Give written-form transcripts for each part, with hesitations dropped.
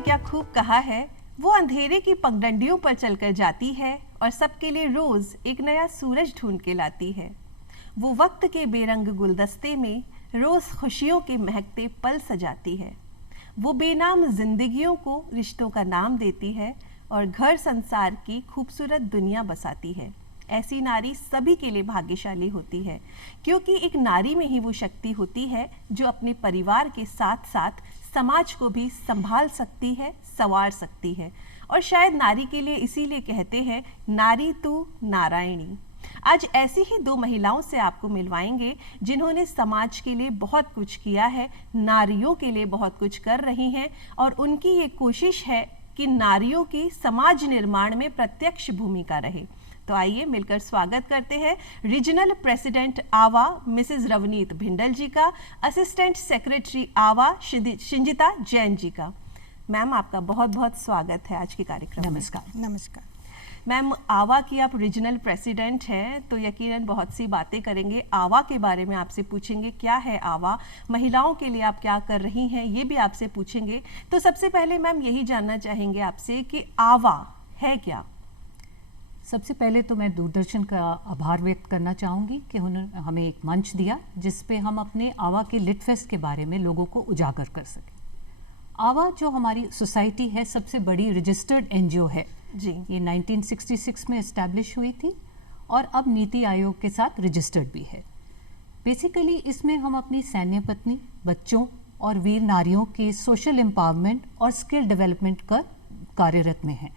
क्या खूब कहा है, वो अंधेरे की पगडंडियों पर चलकर जाती है और सबके लिए रोज एक नया सूरज ढूंढ के लाती है। वो वक्त के बेरंग गुलदस्ते में रोज खुशियों के महकते पल सजाती है। वो बेनाम जिंदगियों को रिश्तों का नाम देती है और घर संसार की खूबसूरत दुनिया बसाती है। ऐसी नारी सभी के लिए भाग्यशाली होती है, क्योंकि एक नारी में ही वो शक्ति होती है जो अपने परिवार के साथ साथ समाज को भी संभाल सकती है, संवार सकती है। और शायद नारी के लिए इसीलिए कहते हैं, नारी तू नारायणी। आज ऐसी ही दो महिलाओं से आपको मिलवाएंगे जिन्होंने समाज के लिए बहुत कुछ किया है, नारियों के लिए बहुत कुछ कर रही हैं और उनकी ये कोशिश है कि नारियों की समाज निर्माण में प्रत्यक्ष भूमिका रहे। तो आइए मिलकर स्वागत करते हैं रीजनल प्रेसिडेंट आवा मिसेस रवनीत भिंडल जी का, असिस्टेंट सेक्रेटरी आवा शिंजिता जैन जी का। मैम, आपका बहुत बहुत स्वागत है आज के कार्यक्रम में। नमस्कार। नमस्कार मैम, आवा की आप रीजनल प्रेसिडेंट हैं, तो यकीनन बहुत सी बातें करेंगे। आवा के बारे में आपसे पूछेंगे, क्या है आवा, महिलाओं के लिए आप क्या कर रही हैं, ये भी आपसे पूछेंगे। तो सबसे पहले मैम यही जानना चाहेंगे आपसे कि आवा है क्या? सबसे पहले तो मैं दूरदर्शन का आभार व्यक्त करना चाहूँगी कि उन्होंने हमें एक मंच दिया जिस पे हम अपने आवा के लिट फेस्ट के बारे में लोगों को उजागर कर सकें। आवा जो हमारी सोसाइटी है, सबसे बड़ी रजिस्टर्ड एनजीओ है जी। ये 1966 में इस्टेब्लिश हुई थी और अब नीति आयोग के साथ रजिस्टर्ड भी है। बेसिकली इसमें हम अपनी सैन्य पत्नी, बच्चों और वीर नारियों के सोशल एम्पावरमेंट और स्किल डेवलपमेंट कर कार्यरत में हैं।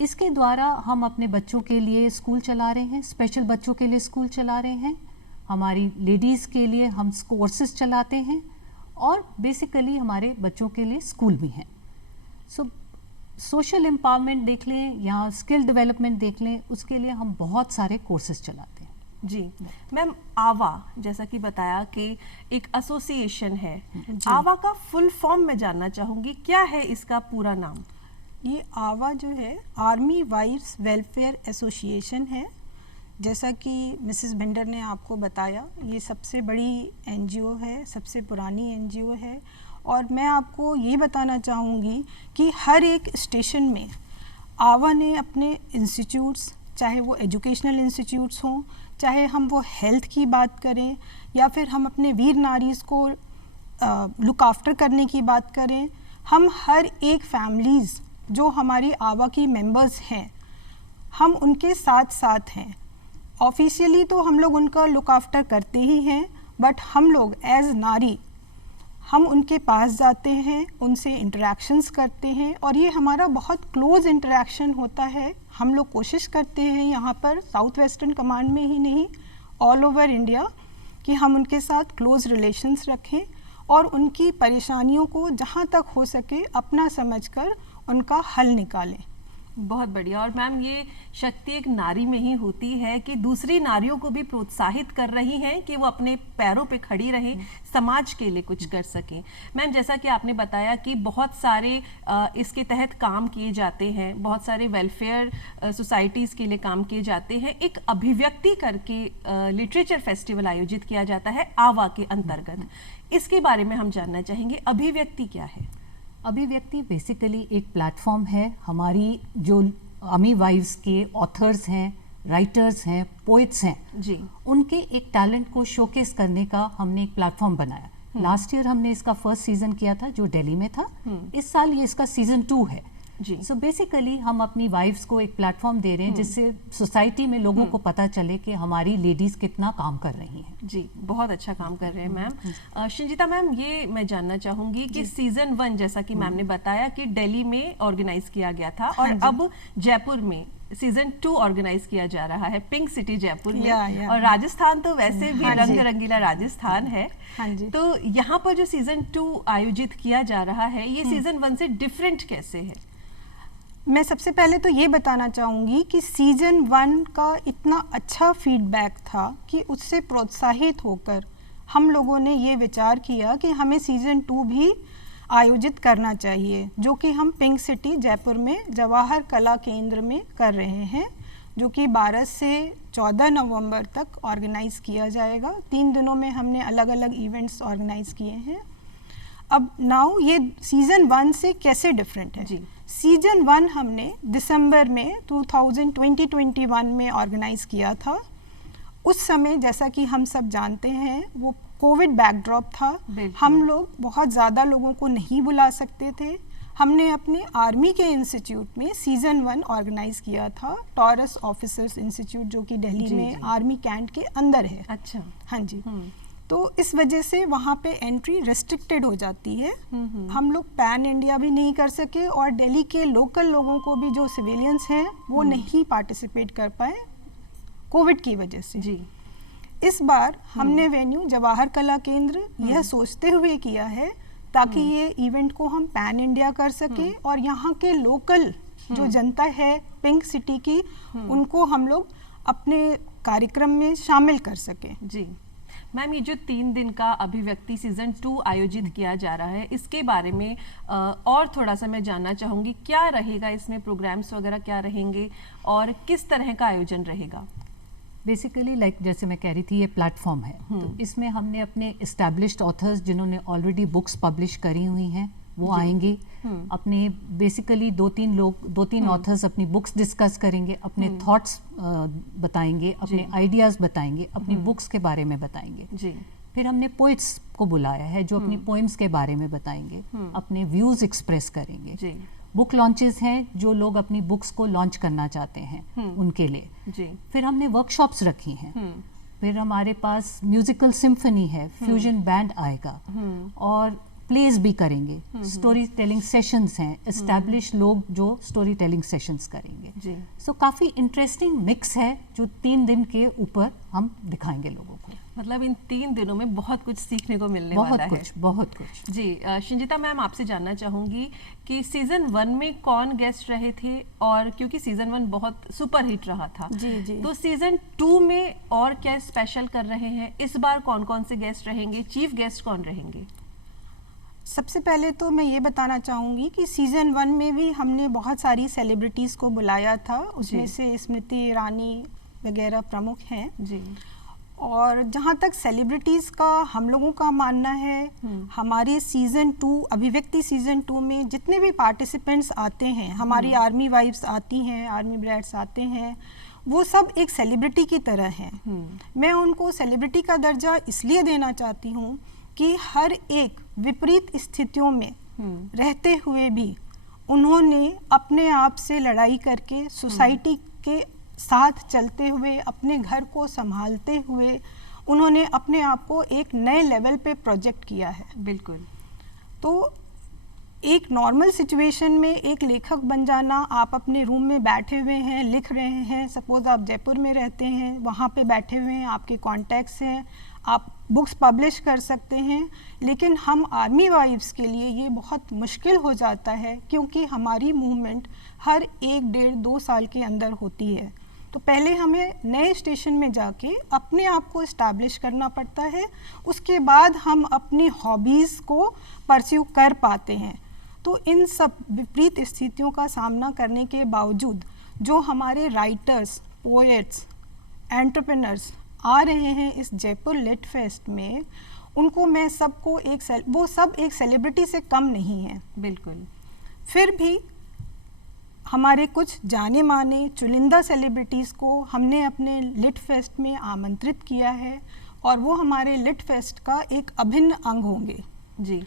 इसके द्वारा हम अपने बच्चों के लिए स्कूल चला रहे हैं, स्पेशल बच्चों के लिए स्कूल चला रहे हैं, हमारी लेडीज़ के लिए हम कोर्सेज चलाते हैं और बेसिकली हमारे बच्चों के लिए स्कूल भी हैं। सोशल एम्पावरमेंट देख लें या स्किल डेवलपमेंट देख लें, उसके लिए हम बहुत सारे कोर्सेज चलाते हैं। जी मैम, आवा जैसा कि बताया कि एक एसोसिएशन है, आवा का फुल फॉर्म में जानना चाहूँगी, क्या है इसका पूरा नाम? ये आवा जो है आर्मी वाइफ्स वेलफेयर एसोसिएशन है। जैसा कि मिसेस भिंडर ने आपको बताया, ये सबसे बड़ी एनजीओ है, सबसे पुरानी एनजीओ है। और मैं आपको ये बताना चाहूँगी कि हर एक स्टेशन में आवा ने अपने इंस्टीट्यूट्स, चाहे वो एजुकेशनल इंस्टीट्यूट्स हों, चाहे हम वो हेल्थ की बात करें या फिर हम अपने वीर नारीज़ को लुक आफ्टर करने की बात करें, हम हर एक फैमिलीज़ जो हमारी आवा की मेंबर्स हैं, हम उनके साथ साथ हैं। ऑफिशियली तो हम लोग उनका लुक आफ्टर करते ही हैं, बट हम लोग एज नारी हम उनके पास जाते हैं, उनसे इंटरेक्शंस करते हैं और ये हमारा बहुत क्लोज इंटरेक्शन होता है। हम लोग कोशिश करते हैं यहाँ पर साउथ वेस्टर्न कमांड में ही नहीं, ऑल ओवर इंडिया, कि हम उनके साथ क्लोज रिलेशंस रखें और उनकी परेशानियों को जहाँ तक हो सके अपना समझकर उनका हल निकालें। बहुत बढ़िया। और मैम, ये शक्ति एक नारी में ही होती है कि दूसरी नारियों को भी प्रोत्साहित कर रही हैं कि वो अपने पैरों पे खड़ी रहें, समाज के लिए कुछ कर सकें। मैम, जैसा कि आपने बताया कि बहुत सारे इसके तहत काम किए जाते हैं, बहुत सारे वेलफेयर सोसाइटीज़ के लिए काम किए जाते हैं। एक अभिव्यक्ति करके लिटरेचर फेस्टिवल आयोजित किया जाता है आवा के अंतर्गत, इसके बारे में हम जानना चाहेंगे, अभिव्यक्ति क्या है? अभिव्यक्ति बेसिकली एक प्लेटफॉर्म है। हमारी जो आर्मी वाइव्स के ऑथर्स हैं, राइटर्स हैं, पोइट्स हैं जी, उनके एक टैलेंट को शोकेस करने का हमने एक प्लेटफॉर्म बनाया। लास्ट ईयर हमने इसका फर्स्ट सीजन किया था जो दिल्ली में था। इस साल ये इसका सीजन 2 है जी। सो बेसिकली हम अपनी वाइफ्स को एक प्लेटफॉर्म दे रहे हैं जिससे सोसाइटी में लोगों को पता चले कि हमारी लेडीज कितना काम कर रही हैं। जी, बहुत अच्छा काम कर रहे हैं मैम। शिंजिता मैम, ये मैं जानना चाहूंगी कि सीजन 1 जैसा कि मैम ने बताया कि दिल्ली में ऑर्गेनाइज किया गया था और अब जयपुर में सीजन 2 ऑर्गेनाइज किया जा रहा है, पिंक सिटी जयपुर में। और राजस्थान तो वैसे भी रंग रंगीला राजस्थान है, तो यहाँ पर जो सीजन 2 आयोजित किया जा रहा है, ये सीजन 1 से डिफरेंट कैसे है? मैं सबसे पहले तो ये बताना चाहूँगी कि सीज़न 1 का इतना अच्छा फीडबैक था कि उससे प्रोत्साहित होकर हम लोगों ने ये विचार किया कि हमें सीज़न 2 भी आयोजित करना चाहिए, जो कि हम पिंक सिटी जयपुर में जवाहर कला केंद्र में कर रहे हैं, जो कि 12 से 14 नवंबर तक ऑर्गेनाइज़ किया जाएगा। 3 दिनों में हमने अलग अलग इवेंट्स ऑर्गेनाइज़ किए हैं। अब नाउ ये सीजन 1 से कैसे डिफरेंट है? जी। सीजन 1 हमने दिसंबर में 2021 में ऑर्गेनाइज किया था। उस समय जैसा कि हम सब जानते हैं वो कोविड बैकड्रॉप था, हम लोग बहुत ज़्यादा लोगों को नहीं बुला सकते थे। हमने अपने आर्मी के इंस्टीट्यूट में सीजन 1 ऑर्गेनाइज किया था, टॉरस ऑफिसर्स इंस्टीट्यूट, जो कि दिल्ली में आर्मी कैंट के अंदर है। अच्छा। हाँ जी। तो इस वजह से वहाँ पे एंट्री रेस्ट्रिक्टेड हो जाती है। हम लोग पैन इंडिया भी नहीं कर सके और दिल्ली के लोकल लोगों को भी, जो सिविलियंस हैं, वो नहीं पार्टिसिपेट कर पाए कोविड की वजह से। जी। इस बार हमने वेन्यू जवाहर कला केंद्र यह सोचते हुए किया है ताकि ये इवेंट को हम पैन इंडिया कर सके और यहाँ के लोकल जो जनता है पिंक सिटी की, उनको हम लोग अपने कार्यक्रम में शामिल कर सके। जी मैम, ये जो 3 दिन का अभिव्यक्ति सीजन 2 आयोजित किया जा रहा है, इसके बारे में और थोड़ा सा मैं जानना चाहूँगी, क्या रहेगा इसमें, प्रोग्राम्स वगैरह क्या रहेंगे और किस तरह का आयोजन रहेगा? बेसिकली लाइक जैसे मैं कह रही थी, ये प्लेटफॉर्म है, तो इसमें हमने अपने एस्टैब्लिश्ड ऑथर्स जिन्होंने ऑलरेडी बुक्स पब्लिश करी हुई हैं वो आएंगे। अपने बेसिकली 2-3 ऑथर्स अपनी बुक्स डिस्कस करेंगे, अपने थॉट्स बताएंगे, अपने आइडियाज़ बताएंगे, अपनी बुक्स के बारे में बताएंगे। जी। फिर हमने पोइट्स को बुलाया है जो अपनी पोइम्स के बारे में बताएंगे, अपने व्यूज़ एक्सप्रेस करेंगे। जी। बुक लॉन्चेस हैं, जो लोग अपनी बुक्स को लॉन्च करना चाहते हैं उनके लिए। जी। फिर हमने वर्कशॉप्स रखी हैं। फिर हमारे पास म्यूजिकल सिम्फनी है, फ्यूजन बैंड आएगा और प्लेज भी करेंगे, स्टोरी टेलिंग सेशंस हैं, एस्टैब्लिश लोग जो स्टोरी टेलिंग सेशंस करेंगे। सो काफ़ी इंटरेस्टिंग मिक्स है जो 3 दिन के ऊपर हम दिखाएंगे लोगों को। मतलब इन 3 दिनों में बहुत कुछ सीखने को मिलने वाला है। बहुत कुछ। जी। संजीता मैम, आपसे जानना चाहूँगी कि सीजन 1 में कौन गेस्ट रहे थे, और क्योंकि सीजन 1 बहुत सुपर हिट रहा था, जी। तो सीजन 2 में और क्या स्पेशल कर रहे हैं? इस बार कौन कौन से गेस्ट रहेंगे, चीफ गेस्ट कौन रहेंगे? सबसे पहले तो मैं ये बताना चाहूँगी कि सीज़न 1 में भी हमने बहुत सारी सेलिब्रिटीज़ को बुलाया था, उसमें से स्मृति ईरानी वगैरह प्रमुख हैं। जी। और जहाँ तक सेलिब्रिटीज़ का हम लोगों का मानना है, हमारे सीज़न 2 अभिव्यक्ति सीज़न 2 में जितने भी पार्टिसिपेंट्स आते हैं, हमारी आर्मी वाइफ्स आती हैं, आर्मी ब्रैड्स आते हैं, वो सब एक सेलिब्रिटी की तरह हैं। मैं उनको सेलिब्रिटी का दर्जा इसलिए देना चाहती हूँ कि हर एक विपरीत स्थितियों में रहते हुए भी उन्होंने अपने आप से लड़ाई करके सोसाइटी के साथ चलते हुए, अपने घर को संभालते हुए, उन्होंने अपने आप को एक नए लेवल पे प्रोजेक्ट किया है। बिल्कुल। तो एक नॉर्मल सिचुएशन में एक लेखक बन जाना, आप अपने रूम में बैठे हुए हैं, लिख रहे हैं, सपोज आप जयपुर में रहते हैं, वहाँ पे बैठे हुए हैं, आपके कॉन्टैक्ट्स हैं, आप बुक्स पब्लिश कर सकते हैं। लेकिन हम आर्मी वाइफ्स के लिए ये बहुत मुश्किल हो जाता है, क्योंकि हमारी मूवमेंट हर 1-1.5-2 साल के अंदर होती है। तो पहले हमें नए स्टेशन में जाके अपने आप को इस्टेब्लिश करना पड़ता है, उसके बाद हम अपनी हॉबीज़ को परस्यू कर पाते हैं। तो इन सब विपरीत स्थितियों का सामना करने के बावजूद जो हमारे राइटर्स, पोएट्स, एंटरप्रेन्योर्स आ रहे हैं इस जयपुर लिट फेस्ट में, उनको मैं सबको वो सब एक सेलिब्रिटी से कम नहीं है। बिल्कुल। फिर भी हमारे कुछ जाने माने चुनिंदा सेलिब्रिटीज़ को हमने अपने लिट फेस्ट में आमंत्रित किया है और वो हमारे लिट फेस्ट का एक अभिन्न अंग होंगे। जी।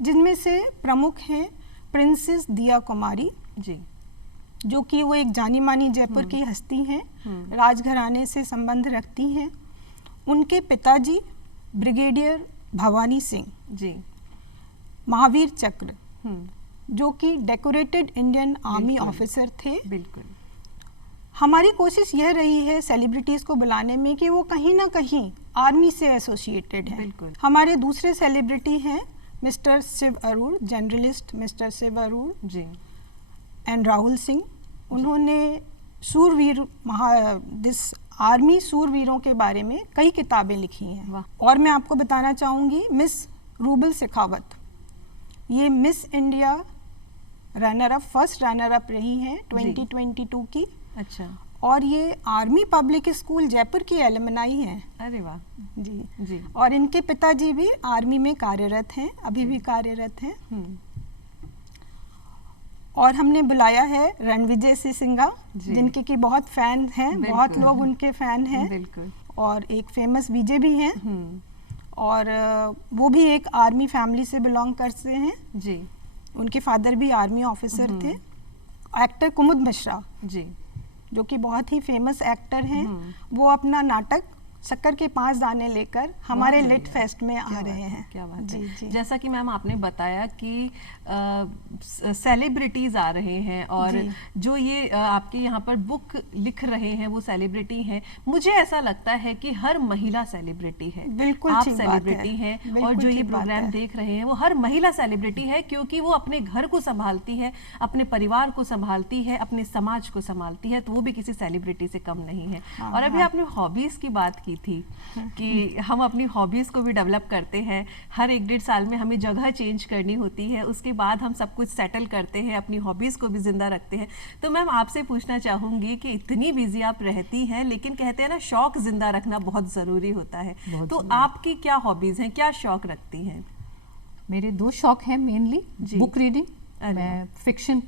जिनमें से प्रमुख हैं प्रिंसेस दिया कुमारी जी, जो कि वो एक जानी मानी जयपुर की हस्ती हैं, राजघराने से संबंध रखती हैं। उनके पिताजी ब्रिगेडियर भवानी सिंह जी, महावीर चक्र, जो कि डेकोरेटेड इंडियन आर्मी ऑफिसर थे। बिल्कुल। हमारी कोशिश यह रही है सेलिब्रिटीज़ को बुलाने में कि वो कहीं ना कहीं आर्मी से एसोसिएटेड हैं। बिल्कुल। हमारे दूसरे सेलिब्रिटी हैं mister Shiv Arora, journalist mister Shiv Arora ji, and Rahul Singh. उन्होंने सूरवीर आर्मी सूरवीरों के बारे में कई किताबें लिखी हैं। और मैं आपको बताना चाहूँगी मिस रूबल शेखावत, ये miss India runner up, first runner up रही हैं 2022 की। अच्छा। और ये आर्मी पब्लिक स्कूल जयपुर की एलुमनाई हैं। अरे वाह। जी जी। और इनके पिताजी भी आर्मी में कार्यरत हैं, अभी भी कार्यरत हैं। और हमने बुलाया है रणविजय सिंघा, जिनके की बहुत फैन हैं, बहुत लोग उनके फैन हैं। बिल्कुल। और एक फेमस बीजे भी हैं, और वो भी एक आर्मी फैमिली से बिलोंग करते हैं जी। उनके फादर भी आर्मी ऑफिसर थे। एक्टर कुमुद मिश्रा जी, जो कि बहुत ही फेमस एक्टर हैं, वो अपना नाटक शक्कर के 5 दाने लेकर हमारे लिट फेस्ट में आ रहे हैं। क्या बात जी है। जी। जैसा कि मैम आपने बताया कि सेलिब्रिटीज आ रहे हैं और जी। जो ये आपके यहाँ पर बुक लिख रहे हैं वो सेलिब्रिटी हैं। मुझे ऐसा लगता है कि हर महिला सेलिब्रिटी है। बिल्कुल आप ठीक बात है। सेलिब्रिटी हैं और बिल्कुल जो ये ठीक बात प्रोग्राम है। देख रहे हैं वो हर महिला सेलिब्रिटी है, क्योंकि वो अपने घर को संभालती है, अपने परिवार को संभालती है, अपने समाज को संभालती है, तो वो भी किसी सेलिब्रिटी से कम नहीं है। और अभी आपने हॉबीज की बात की थी कि हम अपनी हॉबीज को भी डेवलप करते हैं। हर 1-1.5 साल में हमें जगह चेंज करनी होती है, उसके बाद हम सब कुछ सेटल करते हैं, अपनी हॉबीज को भी जिंदा रखते हैं। तो मैम आपसे पूछना चाहूंगी कि इतनी बिजी आप रहती हैं, लेकिन कहते हैं ना शौक जिंदा रखना बहुत जरूरी होता है, तो आपकी क्या हॉबीज हैं, क्या शौक रखती हैं? मेरे 2 शौक हैं मेनली। जी। बुक रीडिंग, अरे मैं फिक्शन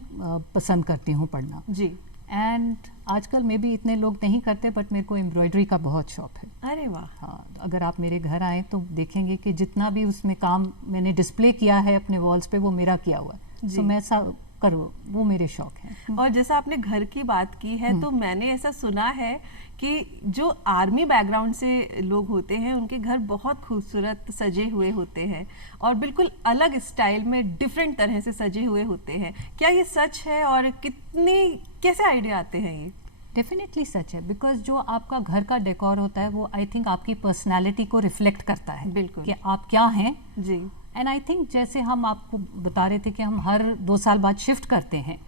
पसंद करती हूँ पढ़ना। जी। एंड आजकल मे भी इतने लोग नहीं करते, बट मेरे को एम्ब्रॉयडरी का बहुत शौक है। अरे वाह। हाँ, अगर आप मेरे घर आए तो देखेंगे कि जितना भी उसमें काम मैंने डिस्प्ले किया है अपने वॉल्स पे, वो मेरा किया हुआ है। तो मैं ऐसा करूँ, वो मेरे शौक हैं। और जैसा आपने घर की बात की है, तो मैंने ऐसा सुना है कि जो आर्मी बैकग्राउंड से लोग होते हैं उनके घर बहुत खूबसूरत सजे हुए होते हैं और बिल्कुल अलग स्टाइल में डिफरेंट तरह से सजे हुए होते हैं। क्या ये सच है और कैसे आइडिया आते हैं ये? डेफिनेटली सच है, बिकॉज जो आपका घर का डेकोर होता है वो आई थिंक आपकी पर्सनालिटी को रिफ्लेक्ट करता है। बिल्कुल। कि आप क्या हैं। जी। एंड आई थिंक जैसे हम आपको बता रहे थे कि हम हर 2 साल बाद शिफ्ट करते हैं,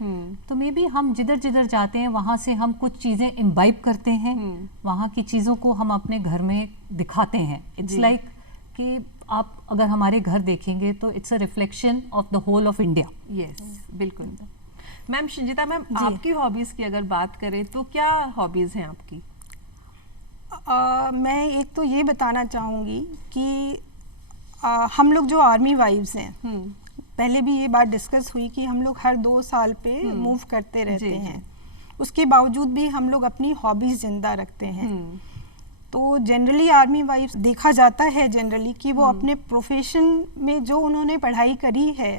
तो मे बी हम जिधर जिधर जाते हैं वहाँ से हम कुछ चीज़ें इम्बाइब करते हैं, वहाँ की चीज़ों को हम अपने घर में दिखाते हैं। इट्स लाइक कि आप अगर हमारे घर देखेंगे तो it's a reflection of the whole of India. Yes, बिल्कुल। मैम संजीता मैम, आपकी हॉबीज की अगर बात करें तो क्या हॉबीज हैं आपकी? मैं एक तो ये बताना चाहूँगी कि हम लोग जो आर्मी वाइव्स हैं, पहले भी ये बात डिस्कस हुई कि हम लोग हर 2 साल पे मूव करते रहते हैं। उसके बावजूद भी हम लोग अपनी हॉबीज जिंदा रखते हैं। तो जनरली आर्मी वाइफ्स देखा जाता है जनरली कि वो अपने प्रोफेशन में जो उन्होंने पढ़ाई करी है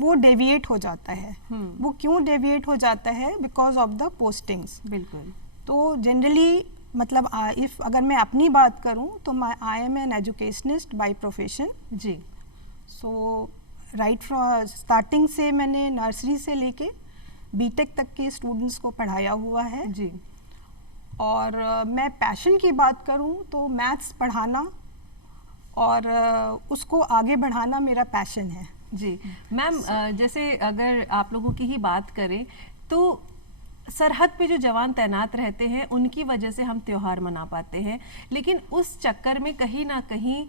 वो डेविएट हो जाता है। वो क्यों डेविएट हो जाता है? Because of the postings. बिल्कुल। तो जनरली मतलब इफ अगर मैं अपनी बात करूं तो I am an educationist by profession. जी। सो राइट फ्रॉम स्टार्टिंग से मैंने नर्सरी से लेके बीटेक तक के स्टूडेंट्स को पढ़ाया हुआ है। जी। और मैं पैशन की बात करूं तो मैथ्स पढ़ाना और उसको आगे बढ़ाना मेरा पैशन है। जी मैम, जैसे अगर आप लोगों की ही बात करें तो सरहद पे जो जवान तैनात रहते हैं उनकी वजह से हम त्योहार मना पाते हैं, लेकिन उस चक्कर में कहीं ना कहीं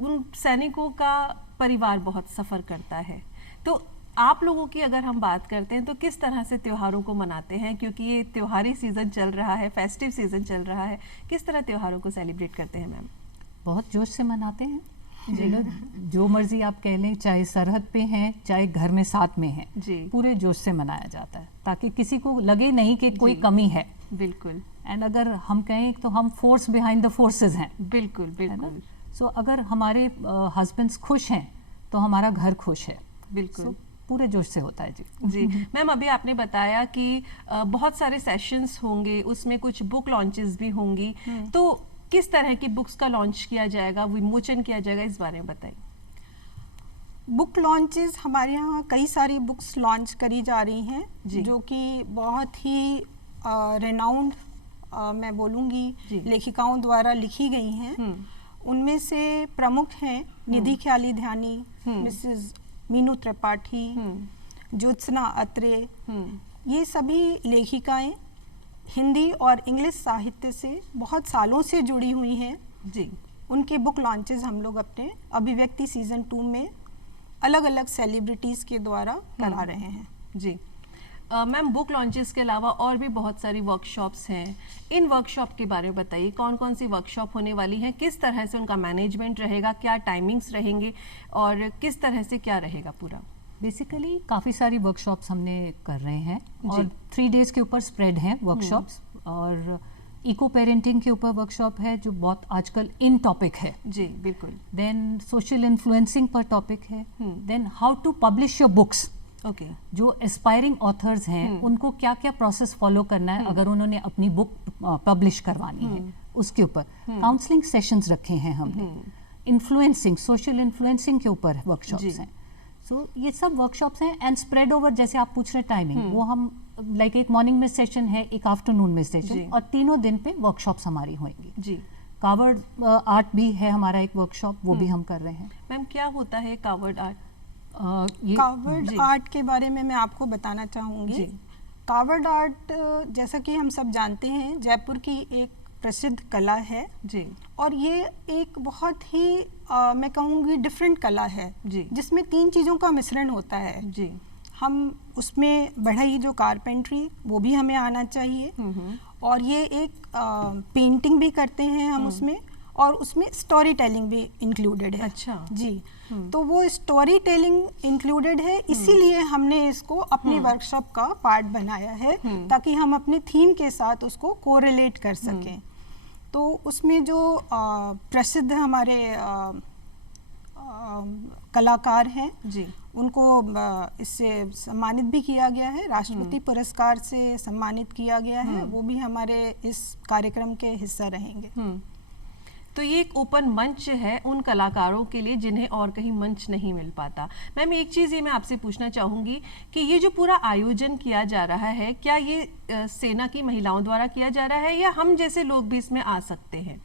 उन सैनिकों का परिवार बहुत सफ़र करता है। तो आप लोगों की अगर हम बात करते हैं तो किस तरह से त्योहारों को मनाते हैं, क्योंकि ये त्योहारी सीज़न चल रहा है, फेस्टिव सीज़न चल रहा है, किस तरह त्योहारों को सेलिब्रेट करते हैं मैम? बहुत जोश से मनाते हैं। जो मर्जी आप कह लें, चाहे सरहद पे हैं चाहे घर में साथ में हैं, पूरे जोश से मनाया जाता है ताकि किसी को लगे नहीं कि कोई कमी है। बिल्कुल। एंड अगर हम कहें तो हम फोर्स बिहाइंड द फोर्सेस हैं। बिल्कुल बिल्कुल। सो अगर हमारे हस्बैंड्स खुश हैं तो हमारा घर खुश है। बिल्कुल। पूरे जोश से होता है। जी जी मैम, अभी आपने बताया कि बहुत सारे सेशंस होंगे, उसमें कुछ बुक लॉन्चेस भी होंगी, तो किस तरह की बुक्स का लॉन्च किया जाएगा, विमोचन किया जाएगा, इस बारे में बताइए। बुक लॉन्चेस हमारे यहाँ कई सारी बुक्स लॉन्च करी जा रही हैं जो कि बहुत ही रेनाउंड मैं बोलूँगी लेखिकाओं द्वारा लिखी गई हैं। उनमें से प्रमुख हैं निधि ख्याली ध्यानी, मिसेस मीनू त्रिपाठी, ज्योत्सना अत्रे। ये सभी लेखिकाएं हिंदी और इंग्लिश साहित्य से बहुत सालों से जुड़ी हुई हैं। जी। उनके बुक लॉन्चेस हम लोग अपने अभिव्यक्ति सीजन 2 में अलग अलग सेलिब्रिटीज़ के द्वारा करा रहे हैं। जी। मैम बुक लॉन्चेस के अलावा और भी बहुत सारी वर्कशॉप्स हैं, इन वर्कशॉप के बारे में बताइए, कौन कौन सी वर्कशॉप होने वाली हैं, किस तरह से उनका मैनेजमेंट रहेगा, क्या टाइमिंग्स रहेंगे और किस तरह से क्या रहेगा पूरा? बेसिकली काफ़ी सारी वर्कशॉप्स हमने कर रहे हैं और 3 डेज के ऊपर स्प्रेड हैं वर्कशॉप्स। और इको पेरेंटिंग के ऊपर वर्कशॉप है जो बहुत आजकल इन टॉपिक है। जी बिल्कुल। देन सोशल इन्फ्लुएंसिंग पर टॉपिक है। Then how to publish your books. Okay. जो एस्पायरिंग ऑथर्स हैं उनको क्या क्या प्रोसेस फॉलो करना है अगर उन्होंने अपनी बुक पब्लिश करवानी है, उसके ऊपर काउंसलिंग सेशंस रखे हैं हमने। इन्फ्लुएंसिंग, सोशल इन्फ्लुएंसिंग के ऊपर वर्कशॉप्स हैं। सो ये सब वर्कशॉप्स हैं एंड स्प्रेड ओवर, जैसे आप पूछ रहे टाइमिंग, वो हम लाइक एक मॉर्निंग में सेशन है, एक आफ्टरनून में सेशन, और तीनों दिन पे वर्कशॉप्स हमारी होंगी। जी। कावर्ड आर्ट भी है हमारा एक वर्कशॉप, वो भी हम कर रहे हैं। मैम क्या होता है कावर्ड आर्ट? कावर्ड आर्ट के बारे में मैं आपको बताना चाहूँगी। कावर्ड आर्ट जैसा कि हम सब जानते हैं जयपुर की एक प्रसिद्ध कला है जी, और ये एक बहुत ही मैं कहूँगी डिफरेंट कला है जी, जिसमें 3 चीज़ों का मिश्रण होता है जी। हम उसमें बढ़ई जो कारपेंट्री वो भी हमें आना चाहिए, और ये एक पेंटिंग भी करते हैं हम उसमें, और उसमें स्टोरी टेलिंग भी इंक्लूडेड है। अच्छा जी। तो वो स्टोरी टेलिंग इंक्लूडेड है, इसीलिए हमने इसको अपनी वर्कशॉप का पार्ट बनाया है ताकि हम अपने थीम के साथ उसको कोरिलेट कर सकें। तो उसमें जो प्रसिद्ध हमारे कलाकार हैं जी, उनको इससे सम्मानित भी किया गया है, राष्ट्रपति पुरस्कार से सम्मानित किया गया है, वो भी हमारे इस कार्यक्रम के हिस्सा रहेंगे। तो ये एक ओपन मंच है उन कलाकारों के लिए जिन्हें और कहीं मंच नहीं मिल पाता। मैम एक चीज़ ये मैं आपसे पूछना चाहूँगी कि ये जो पूरा आयोजन किया जा रहा है, क्या ये सेना की महिलाओं द्वारा किया जा रहा है या हम जैसे लोग भी इसमें आ सकते हैं?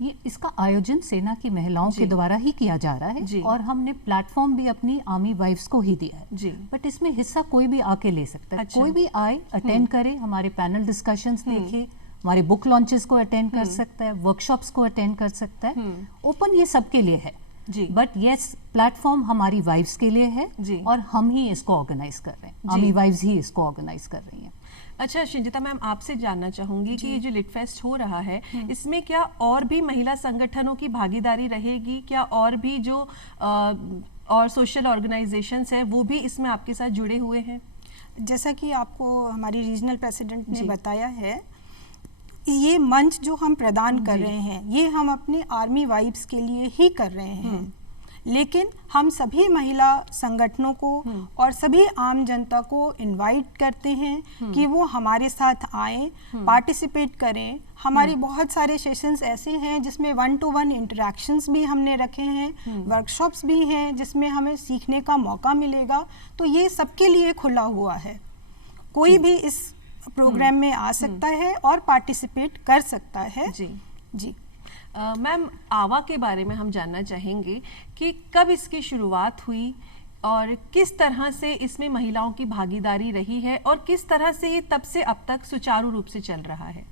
ये इसका आयोजन सेना की महिलाओं के द्वारा ही किया जा रहा है और हमने प्लेटफॉर्म भी अपनी आर्मी वाइफ्स को ही दिया है जी। बट इसमें हिस्सा कोई भी आके ले सकता है। अच्छा। कोई भी आए, अटेंड करे, हमारे पैनल डिस्कशंस देखे, हमारे बुक लॉन्चेस को अटेंड कर सकता है, वर्कशॉप्स को अटेंड कर सकता है। ओपन ये सबके लिए है जी। बट यस, प्लेटफॉर्म हमारी वाइफ्स के लिए है जी। और हम ही इसको ऑर्गेनाइज कर रहे हैं, आर्मी वाइफ्स ही इसको ऑर्गेनाइज कर रही हैं। अच्छा शिंजिता मैम, आपसे जानना चाहूंगी कि ये जो लिट फेस्ट हो रहा है इसमें क्या और भी महिला संगठनों की भागीदारी रहेगी? क्या और भी जो और सोशल ऑर्गेनाइजेशंस हैं वो भी इसमें आपके साथ जुड़े हुए हैं? जैसा कि आपको हमारी रीजनल प्रेसिडेंट ने बताया है, ये मंच जो हम प्रदान कर रहे हैं ये हम अपने आर्मी वाइफ्स के लिए ही कर रहे हैं, लेकिन हम सभी महिला संगठनों को और सभी आम जनता को इनवाइट करते हैं कि वो हमारे साथ आएं, पार्टिसिपेट करें। हमारे बहुत सारे सेशंस ऐसे हैं जिसमें 1-to-1 इंटरेक्शंस भी हमने रखे हैं, वर्कशॉप्स भी हैं जिसमें हमें सीखने का मौका मिलेगा। तो ये सबके लिए खुला हुआ है, कोई भी इस प्रोग्राम में आ सकता है और पार्टिसिपेट कर सकता है। जी जी। मैम आवा के बारे में हम जानना चाहेंगे कि कब इसकी शुरुआत हुई और किस तरह से इसमें महिलाओं की भागीदारी रही है और किस तरह से ये तब से अब तक सुचारू रूप से चल रहा है?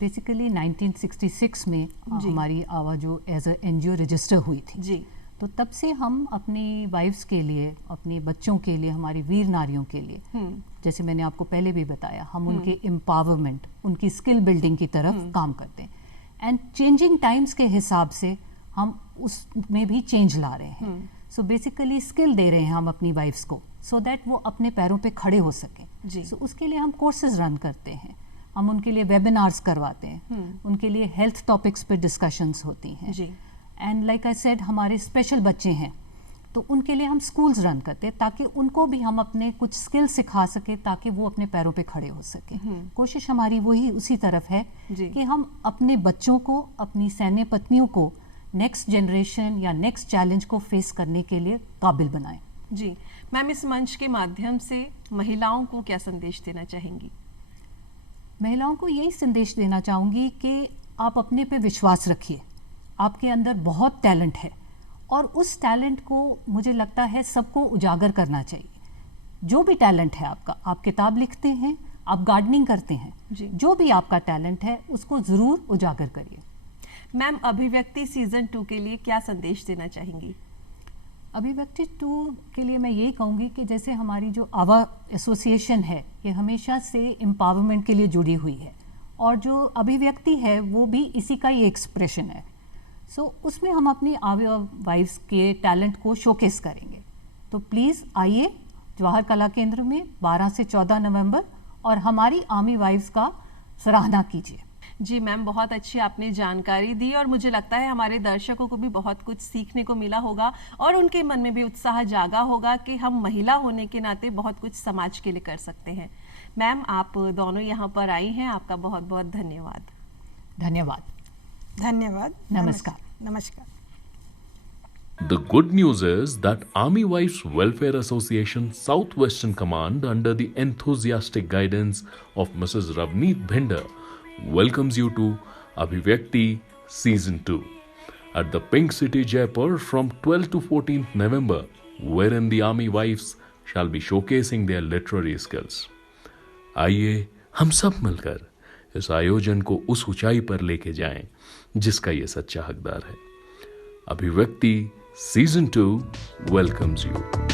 बेसिकली 1966 में हमारी आवा जो एज अ एनजीओ रजिस्टर हुई थी जी। तो तब से हम अपनी वाइफ्स के लिए, अपने बच्चों के लिए, हमारी वीर नारियों के लिए, जैसे मैंने आपको पहले भी बताया, हम उनके एम्पावरमेंट, उनकी स्किल बिल्डिंग की तरफ काम करते हैं एंड चेंजिंग टाइम्स के हिसाब से हम उसमें भी चेंज ला रहे हैं। सो बेसिकली स्किल दे रहे हैं हम अपनी वाइफ्स को सो दैट वो अपने पैरों पे खड़े हो सकें। सो उसके लिए हम कोर्सेज रन करते हैं, हम उनके लिए वेबिनार्स करवाते हैं, उनके लिए हेल्थ टॉपिक्स पे डिस्कशंस होती हैं एंड लाइक आई सेड हमारे स्पेशल बच्चे हैं तो उनके लिए हम स्कूल्स रन करते हैं ताकि उनको भी हम अपने कुछ स्किल सिखा सके ताकि वो अपने पैरों पे खड़े हो सके। कोशिश हमारी वही उसी तरफ है कि हम अपने बच्चों को, अपनी सैन्य पत्नियों को नेक्स्ट जनरेशन या नेक्स्ट चैलेंज को फेस करने के लिए काबिल बनाएं। जी मैम, इस मंच के माध्यम से महिलाओं को क्या संदेश देना चाहेंगी? महिलाओं को यही संदेश देना चाहूँगी कि आप अपने पे विश्वास रखिए, आपके अंदर बहुत टैलेंट है और उस टैलेंट को मुझे लगता है सबको उजागर करना चाहिए। जो भी टैलेंट है आपका, आप किताब लिखते हैं, आप गार्डनिंग करते हैं, जो भी आपका टैलेंट है उसको ज़रूर उजागर करिए। मैम अभिव्यक्ति सीजन 2 के लिए क्या संदेश देना चाहेंगी? अभिव्यक्ति 2 के लिए मैं यही कहूँगी कि जैसे हमारी जो आवा एसोसिएशन है ये हमेशा से एम्पावरमेंट के लिए जुड़ी हुई है और जो अभिव्यक्ति है वो भी इसी का ही एक्सप्रेशन है। सो उसमें हम अपनी आवा वाइफ्स के टैलेंट को शोकेस करेंगे। तो प्लीज़ आइए जवाहर कला केंद्र में 12 से 14 नवंबर और हमारी आर्मी वाइफ्स का सराहना कीजिए। जी मैम, बहुत अच्छी आपने जानकारी दी और मुझे लगता है हमारे दर्शकों को भी बहुत कुछ सीखने को मिला होगा और उनके मन में भी उत्साह जागा होगा कि हम महिला होने के नाते बहुत कुछ समाज के लिए कर सकते हैं। मैम, आप दोनों यहाँ पर आई हैं, आपका बहुत बहुत धन्यवाद। धन्यवाद। धन्यवाद। नमस्कार। नमस्कार। The good news is that Army Wives Welfare Association Southwestern Command, under the enthusiastic guidance of Mrs. Ravneet Bhinder, welcomes you to Abhivyakti Season 2 at the Pink City, Jaipur from 12 to 14th November, wherein the Army Wives shall be showcasing their literary skills. आइए हम सब मिलकर इस आयोजन को उस ऊंचाई पर लेके जाएं जिसका ये सच्चा हकदार है। अभिव्यक्ति Season 2 welcomes you.